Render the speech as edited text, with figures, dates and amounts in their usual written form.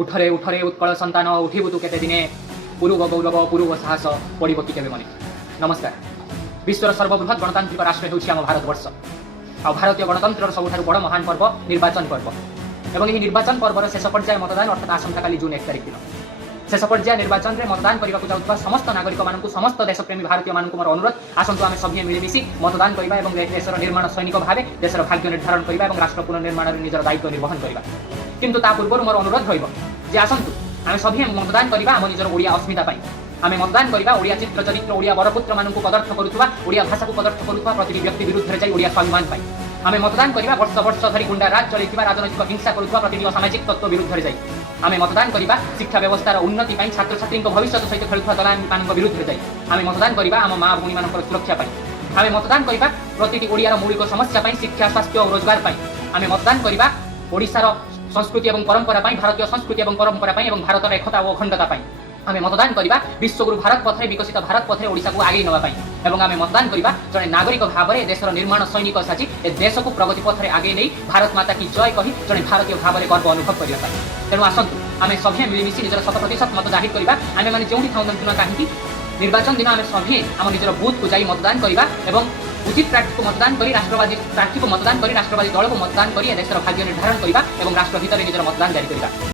उठरे उठरे उत्कल संतान उठिबु तु केते दिने पूर्व गौरव पूर्व साहस पड़िब कि केबे मने। नमस्कार। विश्वर सर्वबृहत गणतांत्रिक राष्ट्र हेउछि आम भारतवर्ष। आ भारतीय गणतंत्र सबुठारु बड़ महान पर्व निर्वाचन पर्व एवं यह निर्वाचन पर्वर शेष पर्याय मतदान अर्थात आसंता काली जून 1 तारिख दिन शेष पर्याय निर्वाचन में मतदान करने जाऊँ समस्त नागरिक मानक समस्त देशप्रेमी भारतीय मानक मोर अनुरोध आसतु आम सभी मिलमिशि मतदान करवा और देशर निर्माण सैनिक भाव देशर भाग्य निर्धारण करवा और राष्ट्र पुनर्निर्माण निजर दायित्व निर्वहन करवा। किंतु ता पूर्व मोर अनुरोध रही आसतु आम सभी मतदान करवा आम निजर ओडिया अस्मिता आम मतदान करवा ओडिया चित्र चरित्र ओडिया बरपुत्र मानक पदार्थ करुवा ओडिया भाषा को पदार्थ करुवा प्रति व्यक्ति विरुद्ध जाई ओडिया स्वाभिमान पाई आम मतदान करवा वर्ष वर्ष धरी गुंडा राज चलैथिबा राजनैतिक हिंसा करुवा प्रतिनिधि असामाजिक तत्व विरुद्ध जाई आम मतदान करवा शिक्षा व्यवस्थार उन्नति पाई छात्र छात्री भविष्य सहित खेलुवा दलाल मान विरुद्ध जाई आम मतदान करवा आम माँ भूणी मान सुरक्षा पाई आम मतदान करवा प्रति ओडियार मौलिक समस्या पाई शिक्षा स्वास्थ्य और रोजगार पाई आम मतदान करवा ओडिशार संस्कृति और परंपरा पाई भारतीय संस्कृति और परंपरा पाई और भारतर एकता और अखंडता पाई आम मतदान करवा विश्वगुरु भारत पथरे विकसित भारत पथरे ओडिशा को आगे नवा एवं आम मतदान करवा जड़े नागरिक भाव में देशर निर्माण सैनिक साजी ए देश को प्रगति पथरे आगे नहीं भारत माता की जय कही जड़े भारतीय भाव में गर्व अनुभव करने तेणु आसतु आम सभी मिलमिशि निजर 100% मत जाहिर करवा आम मैंने जो था कहीं निर्वाचन दिन आम सभी आम निजर बूथ को जाई मतदान करवा एवं उचित प्रार्थी को मतदान कर राष्ट्रवादी प्रार्थी को मतदान कर राष्ट्रवादी दल को मतदान कर देशर भाग्य निर्धारण करवा और राष्ट्र हित में निजर मतदान जारी करवा।